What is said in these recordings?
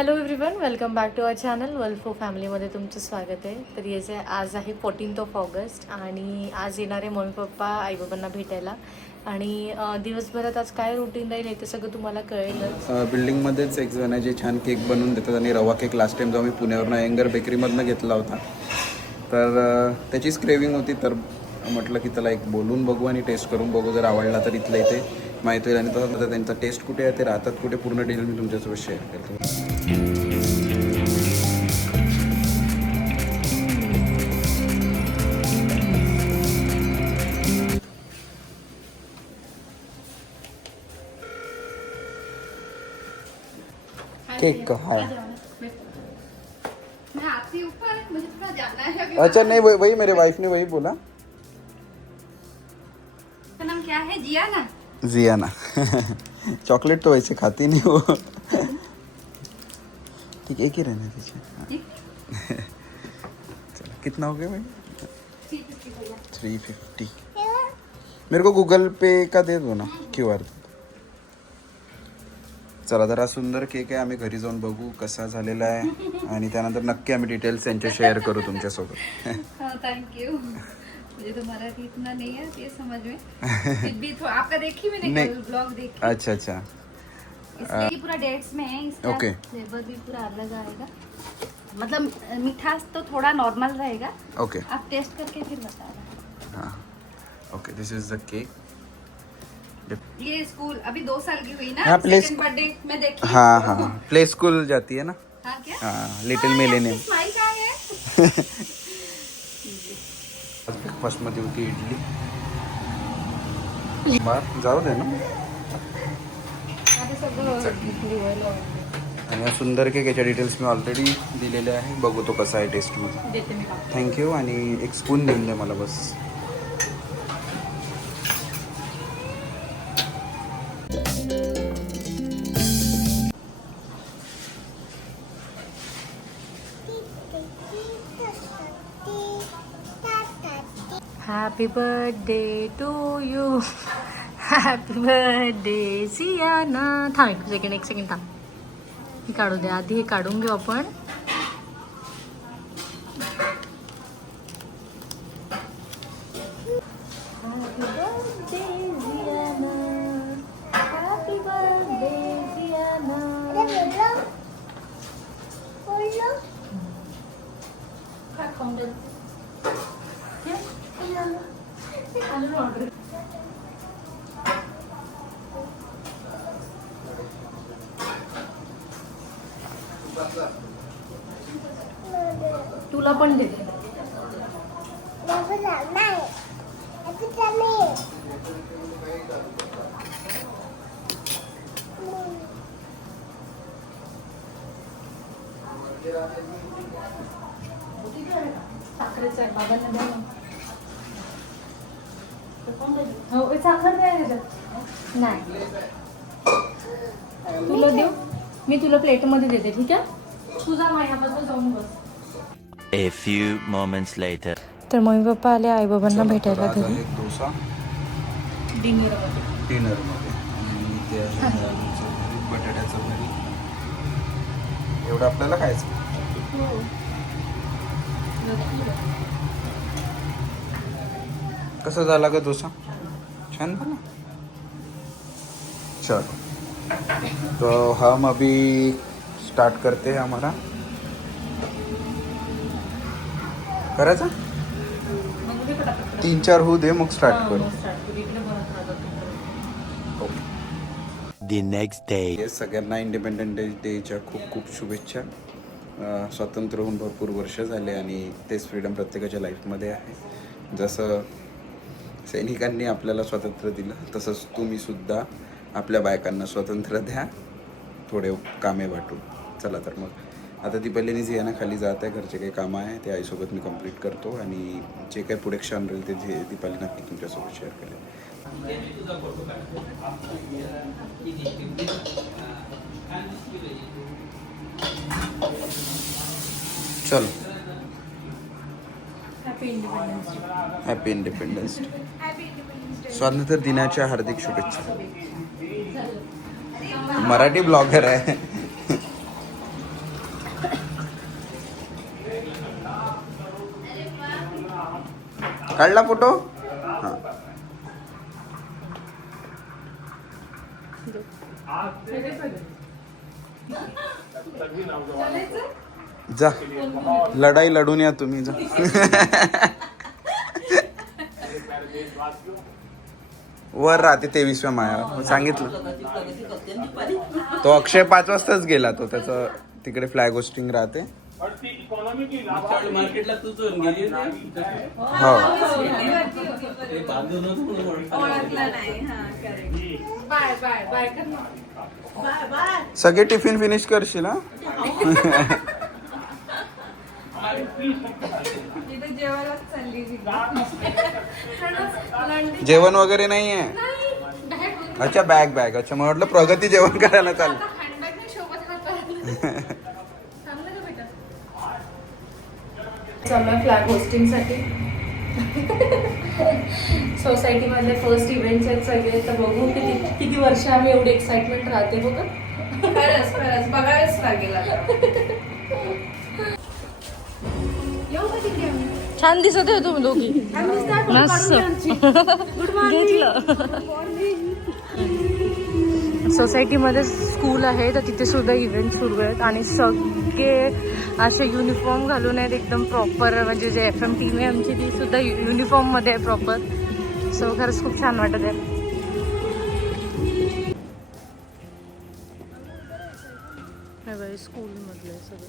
Hello everyone welcome back to our channel वल्फो फॅमिलीमध्ये तुमचं स्वागत आहे. तर याचे आज आहे फोर्टीन्थ ऑफ ऑगस्ट आणि आज येणारे मम्मी पप्पा आईबाबांना भेटायला. आणि दिवसभरात आज काय रुटीन राहील हे ते सगळं तुम्हाला कळेल बिल्डिंगमध्येच एक जण आहे जे छान केक बनवून देतात आणि रवा केक लास्ट टाइम जो मी पुण्यावरून एंगर बेकरीमधनं घेतला होता. तर त्याचीच क्रेविंग होती तर म्हटलं की त्याला एक बोलून बघू आणि टेस्ट करून बघू. जर आवडला तर इथल्या इथे. माहिती होईल आणि तसं त्यांचा टेस्ट कुठे आहे ते राहतात कुठे पूर्ण डिटेल मी तुमच्यासोबत शेअर करतो. केक का? हाँ. मैं आती ऊपर मुझे थोड़ा जाना है अभी अच्छा नहीं वही वही मेरे वाइफ ने वही बोला. नाम क्या है? जिया ना? जियाना चॉकलेट तो वैसे खाती नहीं वो. ठीक एक ही रहने दीजिए. हाँ। चलो कितना हो गया भाई? थ्री फिफ्टी मेरे को गूगल पे का दे दो ना क्यू आर. चला जरा सुंदर केक आहे आम्ही घरी जाऊन बघू कसा झालेला आहे. आणि त्यानंतर नक्की आम्ही डिटेल्स त्यांचे शेअर करू तुमच्यासोबत. थैंक यू मुझे तो मराठी इतना नहीं है ये समझ में। फिर भी थोड़ा आपका देखी मैंने नहीं। ब्लॉग देखी। अच्छा अच्छा। इसलिए पूरा डेट्स में है इसका ओके। फ्लेवर भी पूरा अलग आएगा। मतलब मिठास तो थोड़ा नॉर्मल रहेगा। ओके। okay. आप टेस्ट करके फिर बताना हाँ। Okay this is the cake ये स्कूल अभी दो साल की हुई ना हाँ, सेकंड बर्थडे में देखी। हाँ हाँ। प्ले स्कूल जाती है ना? हाँ क्या? हाँ लिटिल मिलेनियम स्माइल क्या है? ब्रेकफास्टमध्ये होती इडली. बार जाऊ दे ना. आणि सुंदर केक याच्या डिटेल्स मी ऑलरेडी दिलेले आहे. बघू तो कसा आहे टेस्टमध्ये देते मी. का थँक्यू आणि एक स्पून देऊन दे मला बस. Happy birthday to you happy birthday Siyana थांब एक सेकंड एक सेकंड थांब. हे काढू द्या आधी हे काढून घेऊ आपण. आहे बाबांना द्या हो साखर द्या नाही तुला देऊ मी तुला प्लेटमध्ये देते ठीक आहे तुझा जाऊन बस A few moments later. तर मम्मी पप्पा आले आई बाबांना भेटायला घरी. आहे डोसा. डिनरमध्ये डिनरमध्ये आणि ते आहे आलूचं भरीत, बटाट्याचं एवढं आपल्याला खायचं? कसं झाला ग डोसा? छान चलो. तो हम अभी स्टार्ट करते हैं हमारा करायचा? तीन चार होऊ दे मग स्टार्ट करू. next day. येस सगळ्यांना इंडिपेंडन्स डे डेच्या खूप खूप शुभेच्छा. स्वातंत्र्य होऊन भरपूर वर्ष झाले आणि तेच फ्रीडम प्रत्येकाच्या लाईफमध्ये आहे. जसं सैनिकांनी आपल्याला स्वातंत्र्य दिलं तसंच तुम्ही सुद्धा आपल्या बायकांना स्वातंत्र्य द्या. थोडे कामे वाटून. चला तर मग. आता दीपालीने जी यांना खाली जात आहे घरचे काही कामं आहे ते आईसोबत मी कंप्लीट करतो आणि जे काही पुढे क्षण राहील ते जे दीपाली नक्की तुमच्यासोबत शेअर करेल. चलो. Happy independence happy independence day स्वातंत्र्य दिनाच्या हार्दिक शुभेच्छा. मराठी ब्लॉगर आहे. काढला फोटो? हां. जा. लढाई लढून या तुम्ही जा. वर राहते तेवीसव्या माळ्यावर. सांगितलं. तो अक्षय पाच वाजताच गेला तो त्याचं तिकडे फ्लॅग होस्टिंग राहते. मार्केटला तू जाऊन गेली होती? हो. ते बांधून होतं म्हणून ओळखलं. ओळखलं नाही. हा करेक्ट बाय बाय बाय कर ना. सगळे टिफिन फिनिश करशील हा? तिथे जेवायलाच चालली ती. जेवण वगैरे नाही. आहे अच्छा बॅग बॅग अच्छा मला वाटलं प्रगती जेवण करायला चाल हँडबॅग नाही शोभत हातात चांगलं चालू फ्लॅग होस्टिंगसाठी सोसायटीमधले फर्स्ट इव्हेंट्स आहेत सगळे तर बघू किती किती वर्ष आम्ही एवढी एक्साइटमेंट राहते बघा खरंच खरंच. बघावेच लागेल. छान दिसत आहे तुम्ही दोघी. मस्त. घेतलं. सोसायटीमध्ये स्कूल आहे तर तिथे सुद्धा इव्हेंट सुरू आहेत. आणि सगळे असे युनिफॉर्म घालून आहेत एकदम प्रॉपर म्हणजे जे एफ एम टीम आहे आमची ती सुद्धा युनिफॉर्ममध्ये आहे प्रॉपर सो खरंच खूप छान वाटत आहे. स्कूलमधलं सगळं.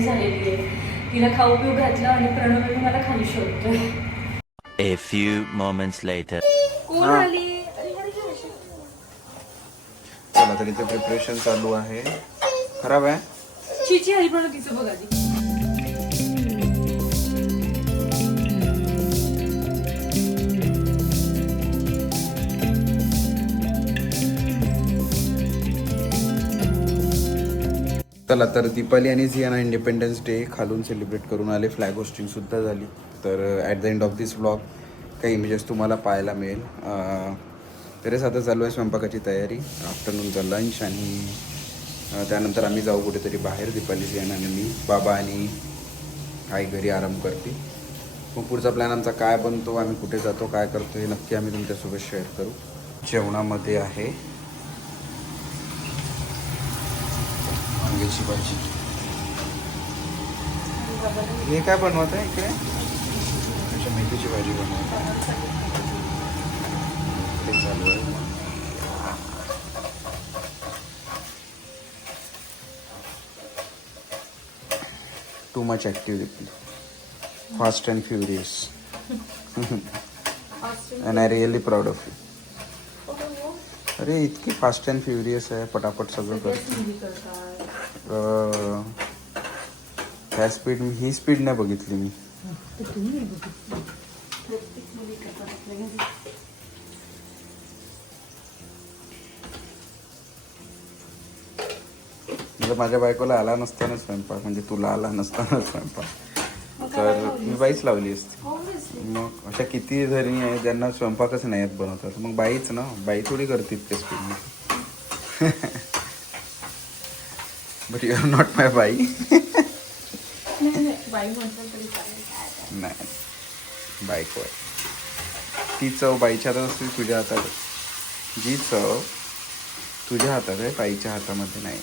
क्रँकी झालेली आहे. तिला खाऊ पिऊ घातलं आणि प्रणव मला खाली शोधतोय. A few moments later. कोण आली? चला तर इथे प्रिपरेशन चालू आहे. खराब आहे? चिची आली पण तिचं बघ चला तर दीपाली आणि झियाना इंडिपेंडन्स डे खालून सेलिब्रेट करून आले. फ्लॅग होस्टिंगसुद्धा झाली. तर at the end of this blog काही इमेजेस तुम्हाला पाहायला मिळेल. Uh, तरीच आता चालू आहे स्वयंपाकाची तयारी. आफ्टरनूनचा लंच आणि uh, त्यानंतर आम्ही जाऊ कुठेतरी बाहेर दीपाली झियाना आणि मी. बाबा आणि आई घरी आराम करते मग पुढचा प्लॅन आमचा काय बनतो आम्ही कुठे जातो काय करतो हे नक्की आम्ही तुमच्यासोबत शेअर करू. जेवणामध्ये आहे वांग्याची भाजी. हे काय बनवत आहे इकडे? अच्छा मेथीची भाजी बनवत चालू आहे. Too much active fast and furious and I really proud of you अरे इतकी फास्ट अँड फ्युरियस आहे पटापट सगळं करते ह्या स्पीड ही स्पीड नाही बघितली मी. म्हणजे माझ्या बायकोला आला नसताना स्वयंपाक म्हणजे तुला आला नसताना स्वयंपाक. तर मी बाईच लावली असती. मग अशा किती जणी आहेत ज्यांना स्वयंपाकच नाही येत बनवतात. मग बाईच ना बाई थोडी करते ते speed but you are not my बाई नाही. बायको आहे ती चव बाईच्या हातात असते तुझ्या हातात. जी चव तुझ्या हातात आहे बाईच्या हातामध्ये नाही.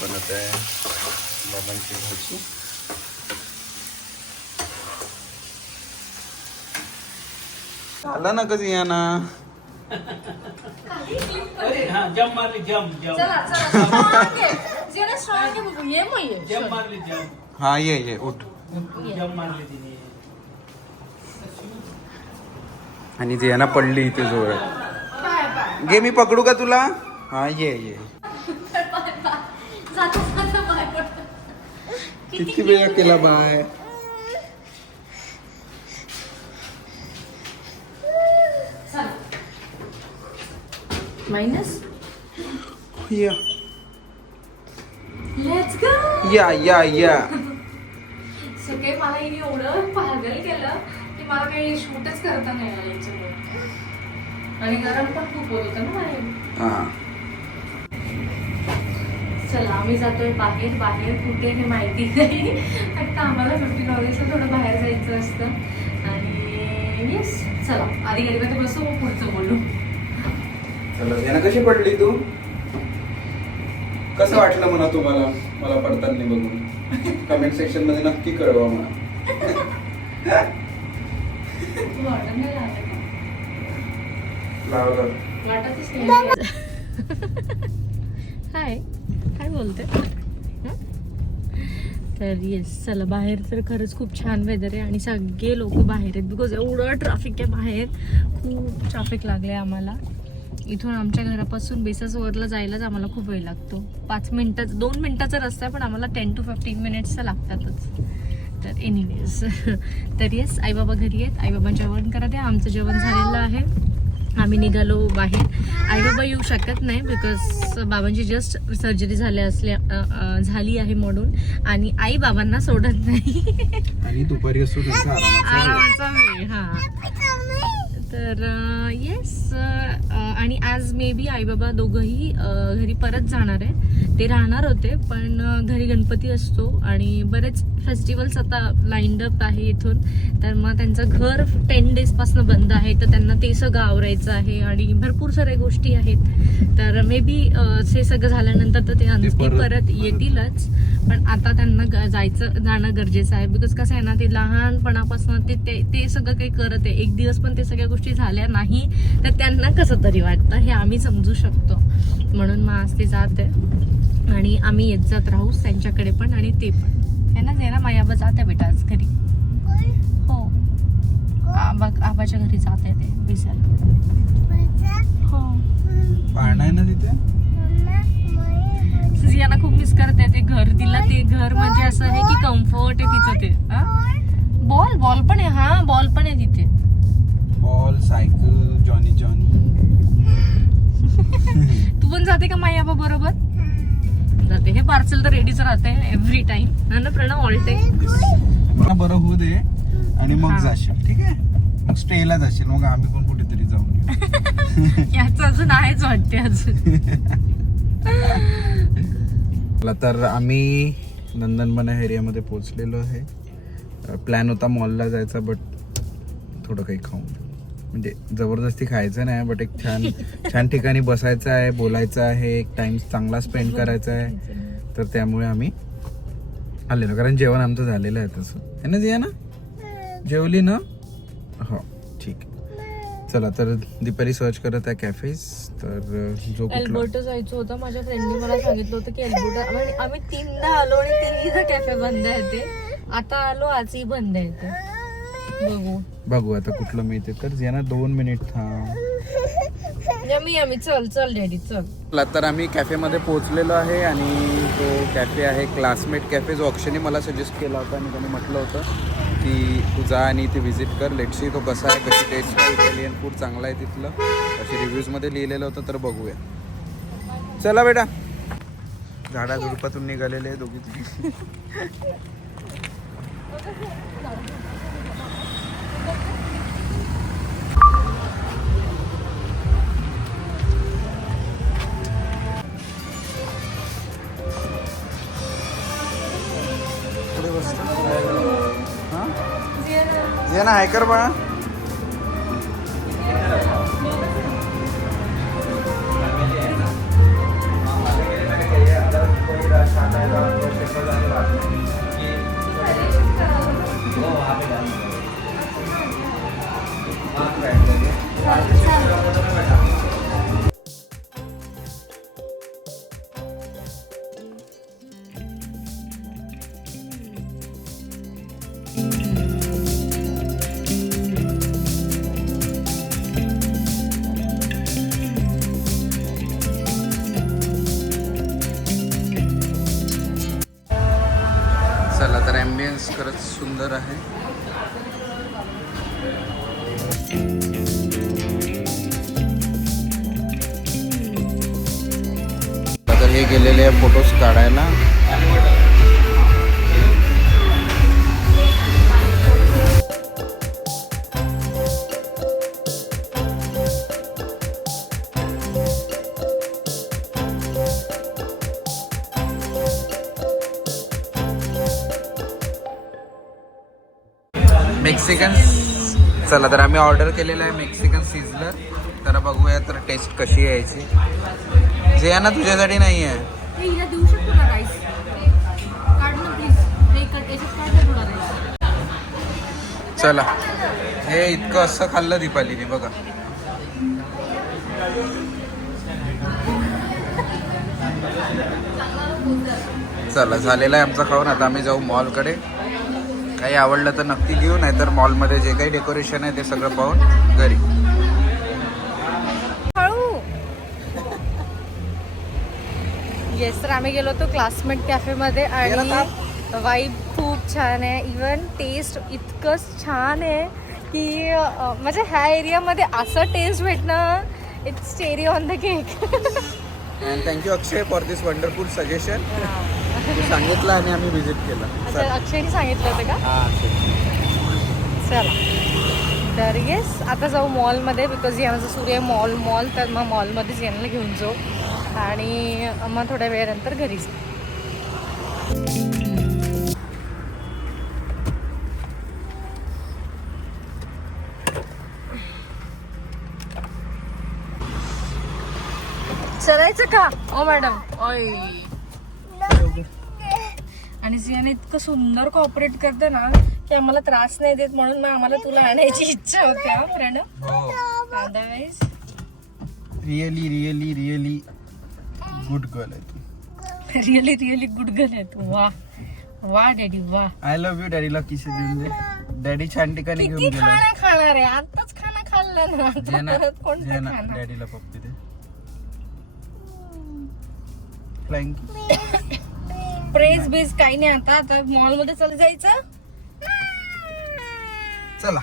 बनत आहे? बाबांची भाजी. आला ना कधी या ना अरे हा जम मारली जम जम. जम मारली जम. हा ये ये उठ. जम मारली तिने. आणि ती यांना पडली इथे जोरात. घे मी पकडू का तुला? हा ये ये. किती वेळा केला बाय? मायनस या लेट्स गो या या या सगळे मला हिने एवढं पागल केलं की मला काही शूटच करता नाही आलं याच्यामुळे. आणि गरम पण खूप होत होतं ना बाहेर. हा. चला आम्ही जातोय बाहेर. बाहेर कुठे हे माहिती नाही. फक्त आम्हाला फिफ्टीन ऑगस्टला थोडं बाहेर जायचं असतं. आणि येस चला. आधी गाडीमध्ये बसू मग पुढचं बोलू. चला यांना कशी पडली तू? कसं वाटलं म्हणा तुम्हाला मला पडताना बघून? कमेंट सेक्शनमध्ये नक्की कळवा म्हणा. हाय काय बोलते. तर येस चला बाहेर तर खरंच खूप छान वेदर आहे आणि सगळे लोक बाहेर आहेत. बिकॉज एवढं ट्रॅफिक आहे बाहेर. खूप ट्रॅफिक लागलं आहे आम्हाला. इथून आमच्या घरापासून बेससवरला जायलाच आम्हाला खूप वेळ लागतो. पाच मिनटाचा दोन मिनटाचा रस्ता आहे पण आम्हाला टेन टू फिफ्टीन मिनिट्स तर लागतातच. तर एनिवेज तर येस आईबाबा घरी आहेत. आईबाबा जेवण करत आहे आमचं जेवण झालेलं आहे. आम्ही निघालो बाहेर. आईबाबा येऊ शकत नाही बिकॉज बाबांची जस्ट सर्जरी झाल्या असल्या झाली आहे म्हणून. आणि आई बाबांना सोडत नाही. आणि दुपारी असतो. आरामाचा वेळ हा. तर येस आणि आज मे बी आई बाबा दोघंही घरी परत जाणार आहे ते राहणार होते पण घरी गणपती असतो आणि बरेच फेस्टिवल्स आता लाईंड अप आहे इथून. तर मग त्यांचं घर टेन डेजपासून बंद आहे तर त्यांना ते सगळं आवरायचं आहे आणि भरपूर साऱ्या गोष्टी आहेत. तर मे बी ते सगळं झाल्यानंतर तर ते ते परत- येतीलच. पण आता त्यांना जायचं जाणं गरजेचं आहे. बिकॉज कसं आहे ना ते लहानपणापासून ते ते ते सगळं काही करत आहे. एक दिवस पण ते सगळ्या गोष्टी झाल्या नाही तर त्यांना कसं तरी वाटतं हे आम्ही समजू शकतो. म्हणून मग आज ते जात आहे. आणि आम्ही येत जात राहू त्यांच्याकडे पण आणि ते पण. है ना जे ना मायाबा जात आहे बेटा आज घरी. हो. आबा आबाच्या घरी जात आहे ते विसायला. हो. पाळणा आहे ना तिथे? सियाना खूप मिस करते ते घर. तिला ते घर म्हणजे असं आहे की कम्फर्ट आहे तिचं ते. बॉल बॉल पण आहे. हा बॉल पण आहे तिथे. बॉल सायकल जॉनी जॉनी पण जाते का मायाबा बरोबर? जाते. हे पार्सल तर रेडीच राहते एव्हरी टाइम ना प्रणव? ऑल टाइम मला बरं होऊ दे आणि मग. जाशील ठीक आहे? मग स्टेला जाशील. मग आम्ही पण कुठेतरी जाऊन येऊ. याचं अजून आहेच वाटते अजून. तर आम्ही नंदनबना एरियामध्ये पोहोचलेलो आहे. प्लॅन होता मॉलला जायचा बट थोडं काही खाऊन. म्हणजे जबरदस्ती खायचं नाही बट एक छान छान ठिकाणी बसायचं आहे बोलायचं आहे एक टाइम चांगला स्पेंड करायचा आहे. तर त्यामुळे आम्ही आलेलो कारण जेवण आमचं झालेलं आहे तसं. आहे ना जिया ना जेवली ना? हो ठीक. आहे चला तर दीपाली सर्च करत आहे कॅफेज तर जो कुठला? जायचं होतं. माझ्या फ्रेंडने मला सांगितलं होतं की एल्बर्ट आम्ही- आम्ही तीनदा आलो आणि तिन्ही कॅफे बंद आहे ते. आता आलो आजही बंद आहे ते. बघू. बघू आता कुठलं मिळते. तर जिया ना दोन मिनिट थांब. यमी यमी चल चल डॅडी चल. तर आम्ही कॅफेमध्ये पोहोचलेलो आहे आणि तो कॅफे आहे क्लासमेट कॅफे जो अक्षयने मला सजेस्ट केला होता आणि त्याने म्हटलं होतं की तू जा आणि इथे व्हिजिट कर. लेटसी तो कसा आहे कशी टेस्ट आहे इटालियन फूड चांगलं आहे तिथलं. असे रिव्ह्यूजमध्ये लिहिलेलं होतं तर बघूया. चला बेटा. झाडा झुडपातून निघालेले आहे दोघी तिघी पुढे बसतो हां जे ना हायकर बाळा हो, चला तर ॲम्बियन्स खरंच सुंदर आहे. हे गेलेले आहे फोटोज काढायला. मेक्सिकन चला तर आम्ही ऑर्डर केलेलं आहे मेक्सिकन सिझलर तर बघूया तर टेस्ट कशी यायची. जे ना तुझ्यासाठी नाही आहे हिला देऊ शकतो ना राईस काढ ना प्लीज नाही कट याच्यात काढ ना थोडा राईस चला. हे इतकं असं खाल्लं दीपालीने बघा. चला झालेलं आहे आमचं खाऊन. आता आम्ही जाऊ मॉलकडे. काही आवडलं तर नक्की घेऊ नाहीतर मॉलमध्ये जे काही डेकोरेशन आहे ते सगळं पाहून घरी. येस तर आम्ही गेलो होतो क्लासमेट कॅफेमध्ये आणि वाईब खूप छान आहे. इवन टेस्ट इतकंच छान आहे की म्हणजे ह्या एरियामध्ये असं टेस्ट भेटणं it's cherry on the cake thank you Akshay for this wonderful suggestion सांगितलं आणि आम्ही व्हिजिट केलं. अक्षयने सांगितलं होतं का? चला. तर येस आता जाऊ मॉलमध्ये बिकॉज याचं सूर्य मॉल मॉल तर मग मॉलमध्येच यांना घेऊन जाऊ. आणि मग थोड्या वेळानंतर घरी चलायचं का? ओ मॅडम. ओय. आणि सियाने इतकं सुंदर कॉपरेट करते ना की आम्हाला त्रास नाही देत म्हणून मग आम्हाला तुला आणायची इच्छा होते हा Pranav? Otherwise really really really good girl आहे तू. रिअली रिअली गुड गर्ल आहे तू. वा. वा डॅडी वा. आय लव्ह यू डॅडीला किसे देऊन दे. डॅडी छान ठिकाणी किती घेऊन गेला. खाणं खाणार आहे? आताच खाणं खाल्लं ना. आता जेना परत कोणतं जेना खाणार? डॅडीला पप्पी दे. फ्लाइंग प्रेस बेस काही नाही आता. आता मॉलमध्ये चल जायचं. चला.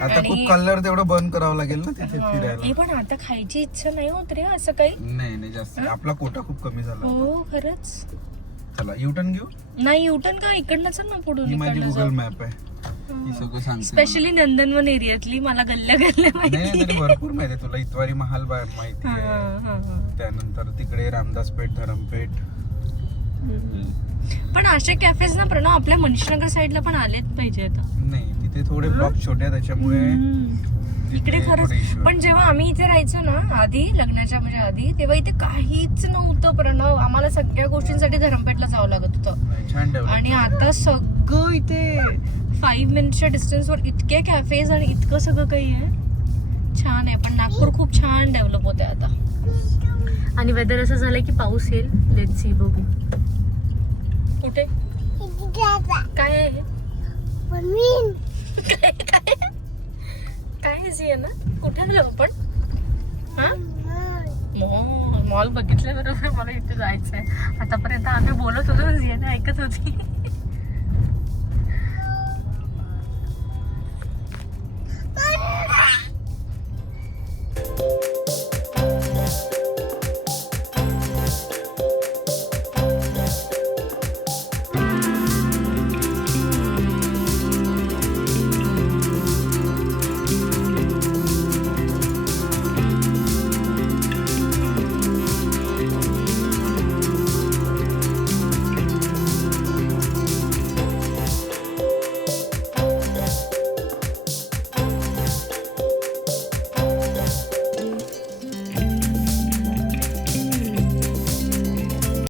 आता खूप कलर तेवढं बंद करावं लागेल ना तिथे फिरायला. हे पण आता खायची इच्छा नाही होत रे असं काही. नाही नाही जास्त. आपला कोटा खूप कमी झाला हो खरंच. चला युटर्न घेऊ? नाही युटर्न का? इकडनं चल ना ही पुढून माझी गुगल. मॅप आहे. ही. सगळं सांगते स्पेशली नंदनवन एरियातली मला गल्ल्या गल्ल्या नाही माहिती. नाही, तरी भरपूर माहिती आहे तुला. इतवारी महाल बा- माहिती हा, आहे. हा, हा. त्यानंतर तिकडे रामदास पेठ धरमपेठ पण असे कॅफेज ना प्रणव आपल्या मनीषनगर साईडला पण आलेच पाहिजे आता. नाही तिथे थोडे ब्लॉक छोटे आहे त्याच्यामुळे इकडे खरंच आहे. पण जेव्हा आम्ही इथे राहायचो ना आधी लग्नाच्या म्हणजे आधी तेव्हा इथे काहीच नव्हतं प्रणव. आम्हाला सगळ्या गोष्टींसाठी धरमपेठला जावं लागत होतं. आणि आता सगळं इथे फाईव्ह मिनिट्सच्या डिस्टन्सवर इतके कॅफेज आणि इतकं सगळं काही आहे. छान आहे पण नागपूर खूप छान डेव्हलप होते आता. आणि वेदर असं झालंय की पाऊस येईल. लेट सी बघू. कुठे? काय आहे काय काय आहे ना कुठे आलो आपण हा मॉल मॉल बघितल्या बरोबर मला इथे जायचंय आतापर्यंत आम्ही बोलत होतो जियाने ऐकत होती